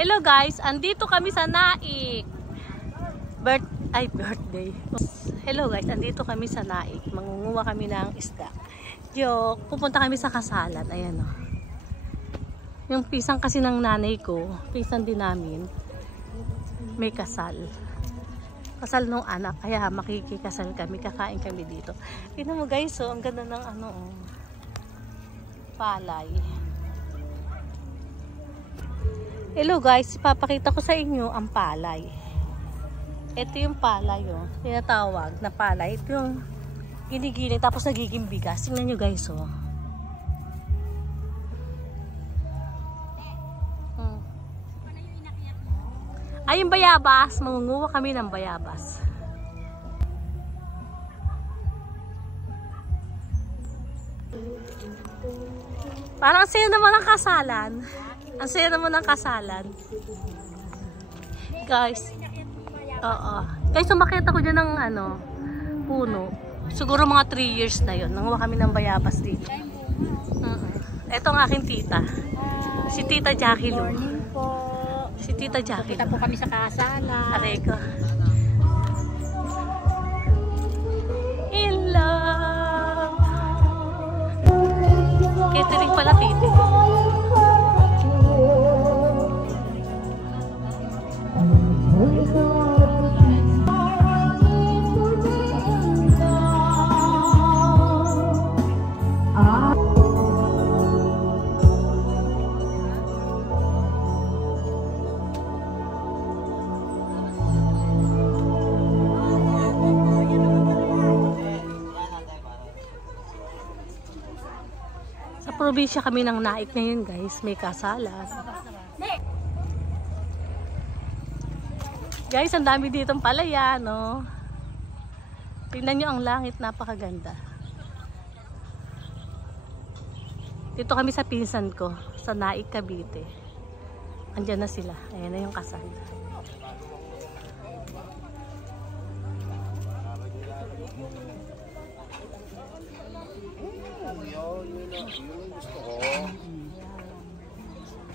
Hello guys, andito kami sa Naik. Birthday. Hello guys, andito kami sa Naik. Mangunguha kami ng isda. Joke, pupunta kami sa kasalan. Ayan o. Yung pisang kasi ng nanay ko, pisang din namin, may kasal. Kasal nung anak, kaya makikikasal kami, kakain kami dito. Tingnan mo guys, oh, ang ganda ng ano, oh, palay. Hello guys, ipapakita ko sa inyo ang palay. Ito yung palay, oh, tinatawag na palay. Ito yung ginigiling tapos nagiging bigas. Tingnan nyo guys, oh. Ay, yung bayabas. Mangunguha kami ng bayabas. Parang saya naman ang kasalan. Ang saya naman ng kasalan. Guys. Oo. Guys, sumakit ako dyan ng ano, puno. Siguro mga 3 years na yun. Nanguha kami ng bayabas dito. Ito ang aking tita. Si Tita Jackie Lou. Si Tita Jackie. Kita po kami sa kasalan. Aray ko. In love. Catering pala, titi. Probinsya kami ng Naik ngayon guys, may kasalan. Guys, ang dami ditong palaya, no? Tingnan nyo ang langit, napakaganda. Dito kami sa pinsan ko, sa Naik, Cavite. Andyan na sila, ayan na yung kasal.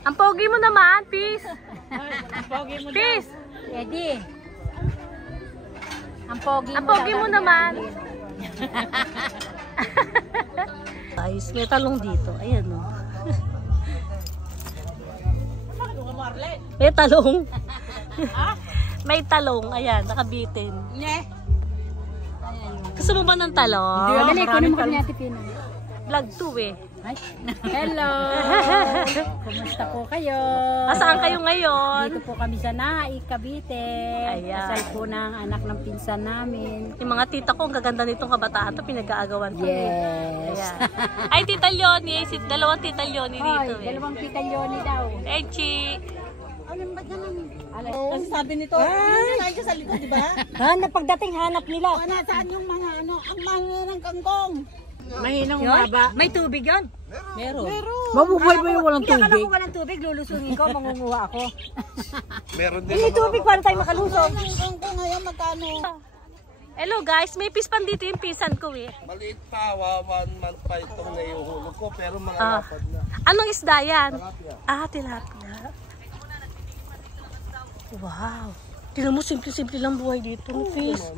Ang pogi mo naman, Peace. Ang pogi mo Peace. Eddie. Ang pogi mo naman. Guys, may talong dito. Ayan o. May talong. May talong. Ayan, nakabitin. Gusto mo ba ng talong? Dali, kunin mo kami natin Pino. Vlog 2 eh. Hello! Kumusta po kayo? Saan kayo ngayon? Dito po kami sa Naik, Cavite. Ayan. Kasal po ng anak ng pinsan namin. Yung mga tita ko, ang gaganda nitong kabataan to, pinag-aagawan ko. Yes. Ayan. Ay, Tita Leonie. Dalawang Tita Leonie dito eh. Dalawang Tita Leonie daw. Echi. Alam ba naman? Kasi sabi nito, hindi sa likod, di ba? Pagdating hanap nila. Nasaan yung mga ang mga ng kangkong? Mahinang maba. May tubig yun? Meron. Mabubuhay ba yung walang tubig? Akala ko walang tubig, lulusungin ko, mangunguha ako. Meron din. May tubig, paano tayo makalusong? Ang kangkong ngayon, magkano? Hello guys, may pispan dito yung pisan ko eh. Maliit pa, 1 month pa itong naiuhulog ko, pero mga lapad na. Anong isda yan? Tilapia. Tilapia. Wow. Tingnan mo, simple-simple lang buhay dito. Fish.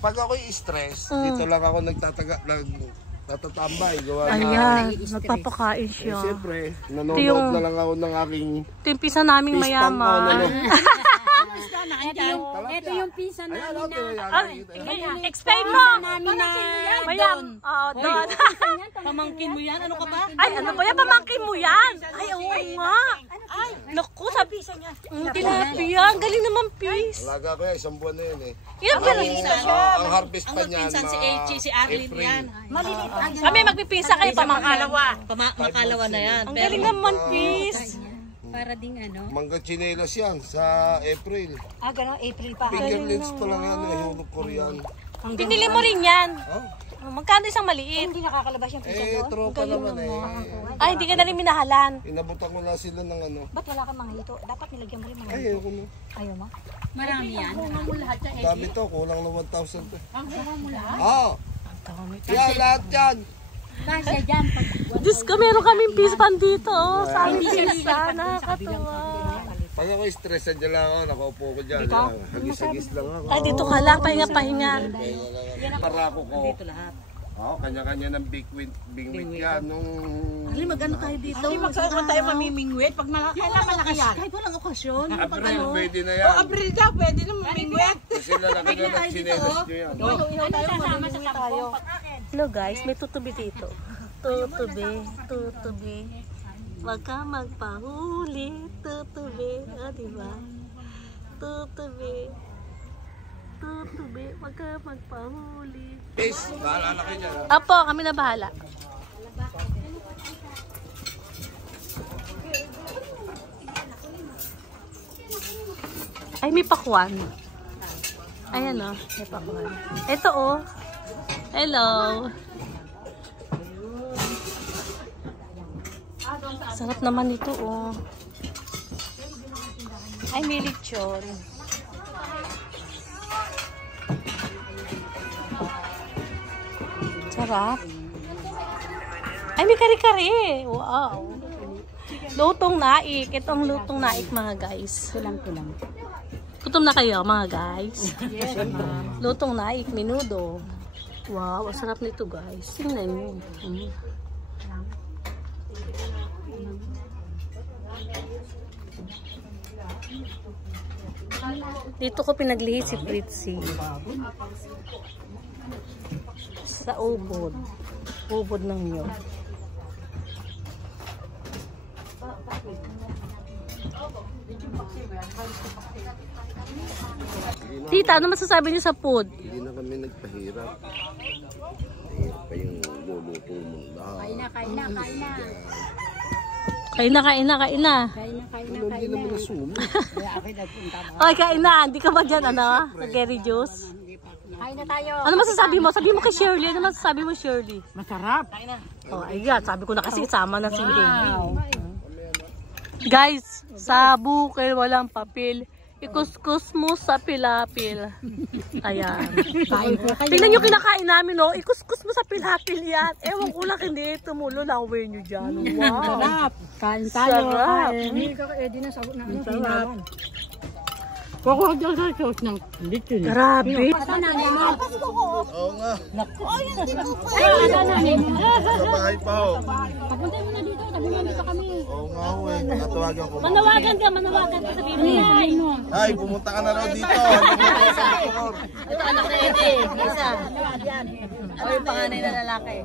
Pag ako'y stress, dito lang ako nagtatambay. Ayan, nagpapakain siya. Siyempre, nanonood na lang ako ng aking ito yung pisa naming mayaman. Ito yung pisa namin na. Explain mo! Mayam. Doon. Pamangkin mo yan? Ano ka ba? Ay, ano ba yan? Pamangkin mo yan? Ay, oo nga. Ay, naku, sabi isa niya. Tilapia, ang galing naman, Peace. Alaga ko yan, 1 buwan na yun eh. Ilan ba rin? Ang harvest pa niyan, si Echi, si Arlene yan. Kami magpipisa kayo, pamangkin. Makalawa na yan. Ang galing naman, Peace. Para ding ano. Mangga chinelas yan sa April. Gano'n, April pa. Fingerlings pa lang yan, nahihulog ko riyan. Pinili mo rin yan. Magkano isang maliit? Hindi nakakalabas yung pisa doon. Tropa naman eh. Ay, hindi ka na rin minahalan. Inabutan ko na sila ng ano. Ba't wala kang mga hito? Dapat nilagyan mo rin mga Ay, hito. ayoko mo. Ayaw mo? Marami yan. Dami to, kulang na 1,000 to. Ang kuha mo lahat. Yan, lahat yan. Kasi dyan. Diyos ko, meron kaming fish pan dito. Sa aming pisa. Nakakatuwa. Pag ako stress, dyan lang ako, nakaupo ko dyan. Hagis-hagis lang ako. Ay, dito ka lang, pahinga-pahinga. Para ko. Dito lahat. Oo, kanya-kanya ng bingwit yan. Nung... Ali, mag-ano tayo dito? Ali, magkakaroon tayo mamimingwit. Pag kailan malakas yan? Kahit walang okasyon. Abril, pwede na yan. Abril daw, pwede na mamimingwit. Kasi lalaki na ng chinelas nyo yan. Hello guys, may tutubi dito. Tutubi. Wag ka magpahuli, tutubi. Diba? Tutubi, wag ka magpahuli. Ace, bahala na kayo dyan. Apo, kami na bahala. Ay, may pakwan. Ayan o, may pakwan. Ito o. Hello. Sarap naman ito o. Ay, may lechon. Sarap. Ay, may kare-kare. Wow. Lutong naik. Ito ang lutong naik, mga guys. Kulang. Gutom na kayo, mga guys? Yes, ma'am. Lutong naik, minudo. Wow, ang sarap nito, guys. Tingnan nyo. Dito ko pinaglihi si Fritzy. Sa ubod. Ubod ng nyog. Tita, ano masasabi niyo sa food? Hindi na kami nagpahirap. Hirap pa yung luluto mo lahat. Kain na. Kain na. Pero hindi naman nasumi. Okay, kain na. Hindi ka ba dyan, nag-Gary Juice? Kain na tayo. Ano masasabi mo? Sabi mo kay Shirley. Ano masasabi mo, Shirley? Masarap. Oh, ayan. Sabi ko na kasi sama na si Guys, sa bukil walang papel. Ikuskus mo sa pilapil. Ayan. Tingnan nyo kinakain namin, no? Ikuskus mo sa pilapil yan. Ewan ko lang hindi tumulo. Lawin nyo dyan. Wow. Sarap. Kain tayo. Sarap. Hindi ka edi na sabot na ano. Sarap. Kukuha dyan sa sauce ng lechon. Grabe. Oo nga. Ay, Sa bahay pa ho. papunta mo na dito. Sabi mo dito kami. Oo nga ho eh. Natawagan ko. Manawagan ka. Sabihin mo. Ay, pumunta ka na raw dito. Ito anak na Eddie. Isa. O yung panganay na lalaki.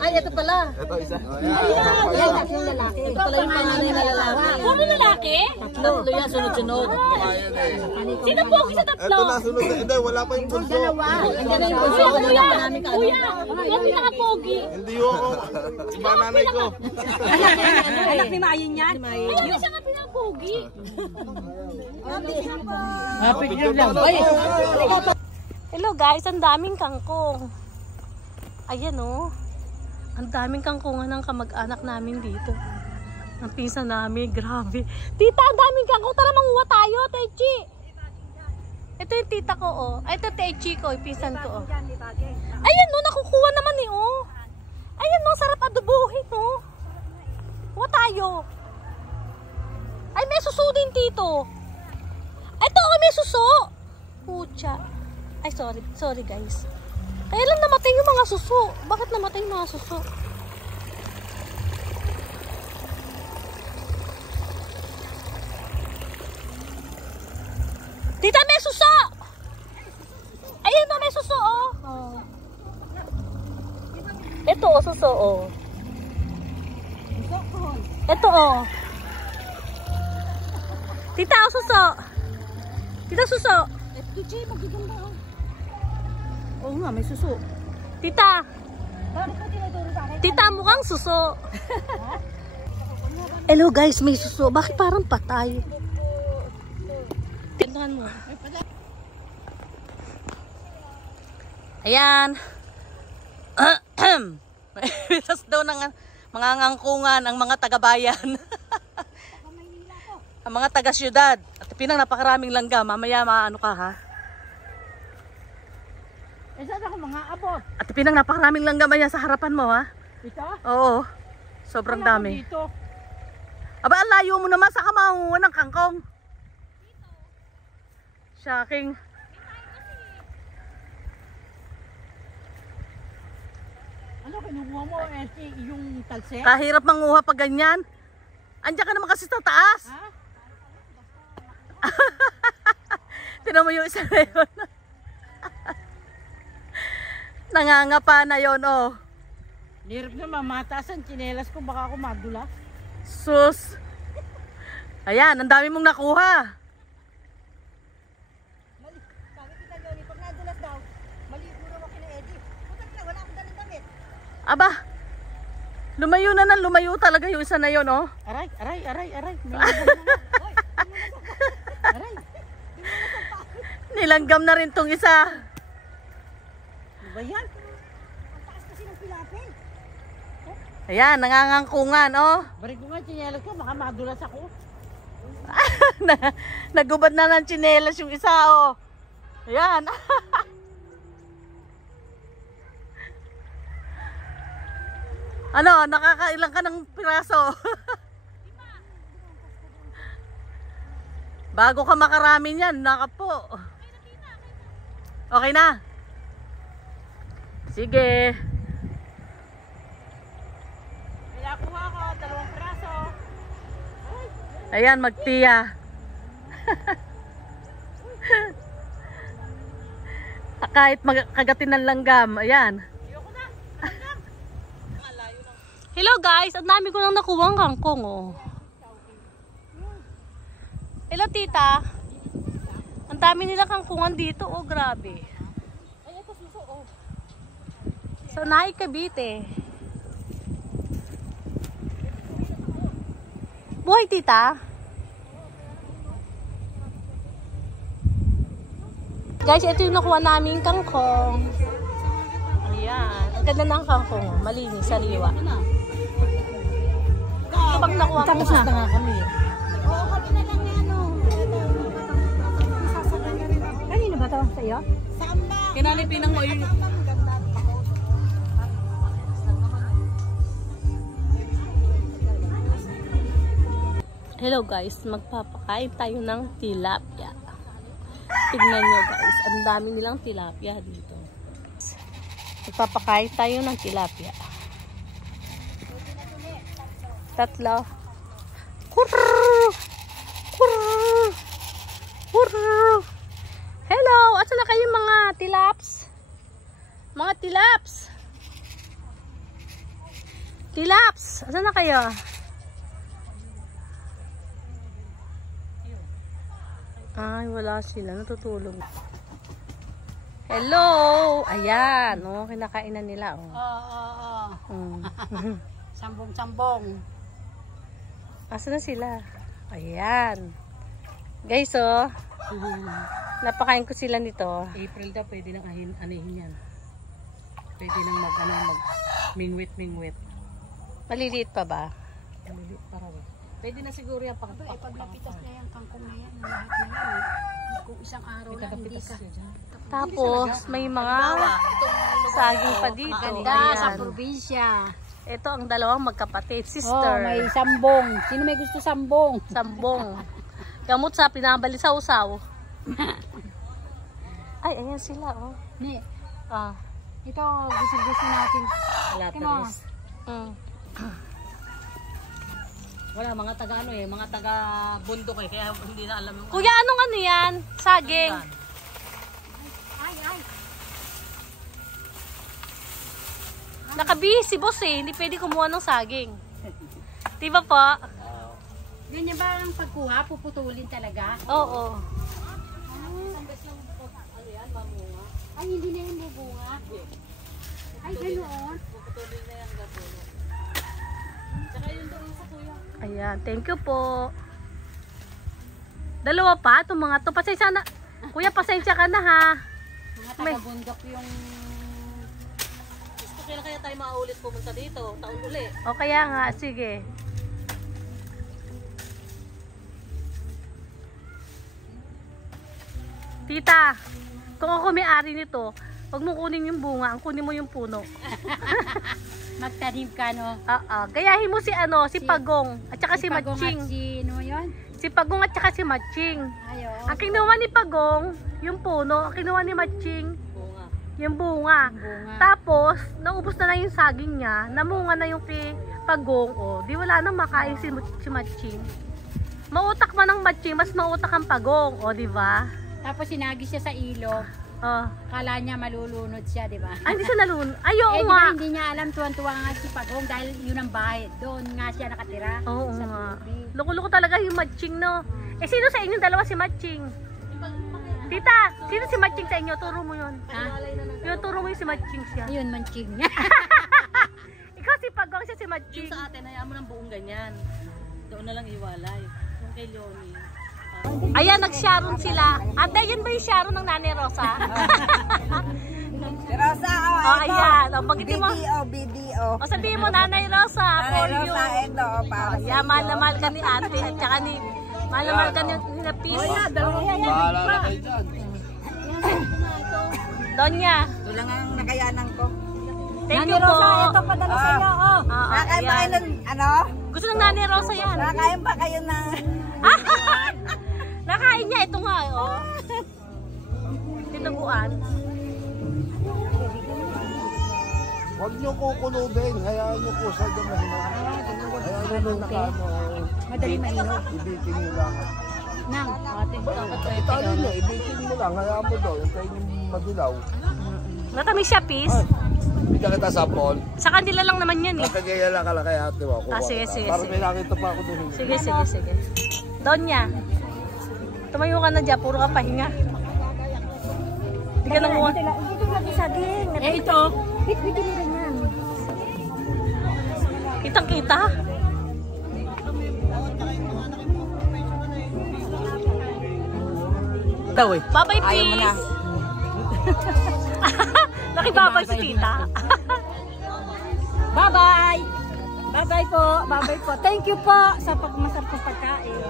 Ay, ito pala. Ito isa. Yung lalaki. Ito pala yung panganay na lalaki. Puro lalaki? Tatlo yan, sunod-sunod. Ayan eh. Sino po ako sa tatlo? Ito na sunod. Hindi, wala pa yung bunso. Nandiyan na yung bunso. Kuya, yung pinaka-pogi. Hindi ho ako. Iba nanay ko. Anak ni Mayin yan. Ayun, siya nga pinaka-pogi. Hello guys, ang daming kangkong. Ayan oh. Ang daming kangkungan ng kamag-anak namin dito. Ang pinsan namin, grabe. Tita, ang daming kangkong. Tara manguha tayo, Techi. Ito yung tita ko oh. Ay, ito Techi ko, yung pinsan ko oh. Ayan no, nakukuha naman eh oh. Ayan no, sarap adobohin oh. Kuha tayo. Ay, may suso din tito. Ito, may suso. Pucha. Ay, sorry guys. Kaya lang namatay yung mga suso. Bakit namatay yung mga suso? Tita, may suso! Ayun na, may suso oh. Ito oh, suso oh. Ito oh. Tita, oh, suso. Tita, suso. Tuchi, magiganda oh. Oo nga, may suso. Tita. Tita, mukhang suso. Hello guys, may suso. Bakit parang patay? Tingnan mo. Ayan. Mitas daw ng mga ngangkungan ang mga taga-bayan. Ang mga taga-syudad. At pinang napakaraming langga. Mamaya maano ka ha. Saan ako mga abot? At pinang napakaraming langga maya sa harapan mo ha. Ito? Oo. Sobrang dami. Dito. Aba, ang layo mo naman. Saan ka makuha ng kangkong? Shocking. Ano, kinukuha mo yung talsek? Kahirap manguha pag ganyan. Andiyan ka naman kasi sa taas. Ha? Tinan mo yung isa na yun. Nangangapa na yun, oh. Nirip na mamataas ang tsinelas ko, baka ako madula. Sus. Ayan, ang dami mong nakuha. Sabi kita Johnny, pag nadulas daw, maligo raw ako kina Eddie. Putak na, wala akong dalang damit. Aba, lumayo na lumayo talaga yung isa na yun, oh. Aray. Aray. Nilanggam na rin tong isa. Ano ba yan? Ang taas kasi ng pilapil. Ayan, nangangangkungan, oh. Bari ko nga tsinelas ko, baka madulas ako. Nagubad na ng tsinelas yung isa, oh. Ayan. Ano, nakakailang ka ng piraso? Bago ka makarami niyan, nakapo. Okay na. Sige. Kaya kuha ko, 2 praso. Ayan, magtiya. Kahit kagatin ng langgam. Ayan. Hello guys, ang dami ko nang nakuwang kangkong, oh. Hello tita. Ang dami nila kangkungan dito, oh, grabe. Sa Naik, Cavite. Buhay tita. Guys, ito yung nakuha namin kangkong. Ayan. Ang ganda ng kangkong, oh. Malinis, sariwa. Ito bang nakuha ko na? nga kami. Oo, kami na lang na ano. Kanino ba ito? Sa iyo? Samba. Kinalipinang mo yung... Hello guys, magpapakain tayo ng tilapia. Tignan nyo guys, ang dami nilang tilapia dito. Magpapakain tayo ng tilapia. 3. Kurr! Kurr! Kurr! Hello! Asan na kayo mga tilaps? Mga tilaps! Tilaps! Asan na kayo? Ay, wala sila. Natutulog. Hello! Ayan. Oh, kinakain na nila. Oh. Oo. Mm. Sambong-sambong. Asan na sila? Ayan. Guys, oh. Napakain ko sila nito. April daw, pwede nang anihin yan. Pwede nang mingwit-mingwit. Maliliit pa ba? Maliliit para ba? Pwede na siguro yan pag Paglapitas niya yung kangkong na yan. Lahat na yan. Kung isang araw na hindi ka. Tapos, may mga saging pa dito. Ganda sa Ayan. probinsya. Ito ang dalawang magkapatid. Oh, Sister. may sambong. Sino may gusto sambong? Sambong. Gamot sa pinabali sa usaw. Ay, ayan sila, oh. Ni, Ah. ito gusto natin. Lataris. Mm. Wala, mga taga ano eh, mga taga bundok eh, kaya hindi na alam yung... Kuya, anong ano yan? Saging. Ay, ay. Nakabihis si boss eh. Hindi pwede kumuha ng saging. Diba po? Ganyan ba ang pagkuha? Puputulin talaga? Oo. Ay, hindi na yung bubunga. Ay, ganoon. Ayan, thank you po. Dalawa pa itong mga to. Pasensya na. Kuya, pasensya ka na ha. Mga May- taga-bundok yung... Gusto kailan kaya tayo maulit pumunta dito, taon uli. O kaya nga, sige. Tita, kung ako may-ari nito, wag mo kunin yung bunga, ang kunin mo yung puno. magtanim ka, no? Oo. Gayahin mo si ano, si Pagong at saka si Pagong Matching. at si, ano yun? Si Pagong at saka si Matching. Ayo. Ang kinuha ni Pagong, yung puno. Ang kinuha ni Matching, yung bunga. Bunga. Tapos, naubos na yung saging niya. Namunga na yung kay Pagong. O, di wala nang makain si Matching. Mautak man ang Matching, mas mautak ang Pagong. O, di ba? Tapos sinagi siya sa ilog. Oh. Kala niya malulunod siya, di ba? Ay, hindi siya nalun. Ayaw Eh, di nga. ba hindi niya alam, tuwan-tuwa nga si Pagong dahil yun ang bahay. Doon nga siya nakatira. Oo sa nga. tubig. Loko-loko talaga yung Matching, no? Eh, sino sa inyo dalawa si Matching? Tita, sino si Matching sa inyo? Turo mo yun. Ha? Yung turo mo yung si Matching siya. Ayun, manching niya. Ikaw si Pagong, siya si Matching. Sa atin, hayaan mo ng buong ganyan. Doon na lang iwalay. Yung kay Leonie. Ayan, nag-sharon sila. Ate, yun ba yung sharon ng Nanay Rosa? Rosa, Oh, ayan. O, bagitin mo. BDO. O, sabihin mo, Nanay Rosa, for you. Rosa, ito, para sa Yeah, mahal na mahal ka ni ate at saka ni mahal na mahal ka ni Peace. Bahala na kayo dyan. Donya, ito lang ang nakayanan ko. thank you po. Ito padala sa inyo, oh. Nakakain ba kayo Ayan. ng, ano? Gusto ng Nanay Rosa yan. Nakakain ba kayo ng... Nakain niya. Ito nga, oh. Tinuguan. Huwag niyo kukulubin. Hayaan niyo po sa dyan. Hayaan niyo nung nakano. Madali mainom. Ibitin niyo lang. Nang, Italo niyo, ibitin mo lang. Hayaan mo daw. Yung kayo yung madilaw. Natamis siya, Peace. Bigyan kita sapon. Sa kanila lang naman yan eh. Nakagaya lang ka lang kay ate mo. Ah, sige, sige, Para sige. may nakita pa ako doon. Sige, sige, sige. Donya, tumayo ka na dyan. Puro ka pahinga. Hindi ka nang muha. eh ito. Kitang-kita. Babay, please. Nakibabay si tita. Bye-bye! Bye-bye po! Bye-bye po! Thank you po sa pagmasarap ng pagkain.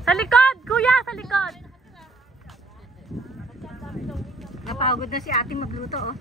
Sa likod, kuya, sa likod. Napagod na si ate magluto, oh.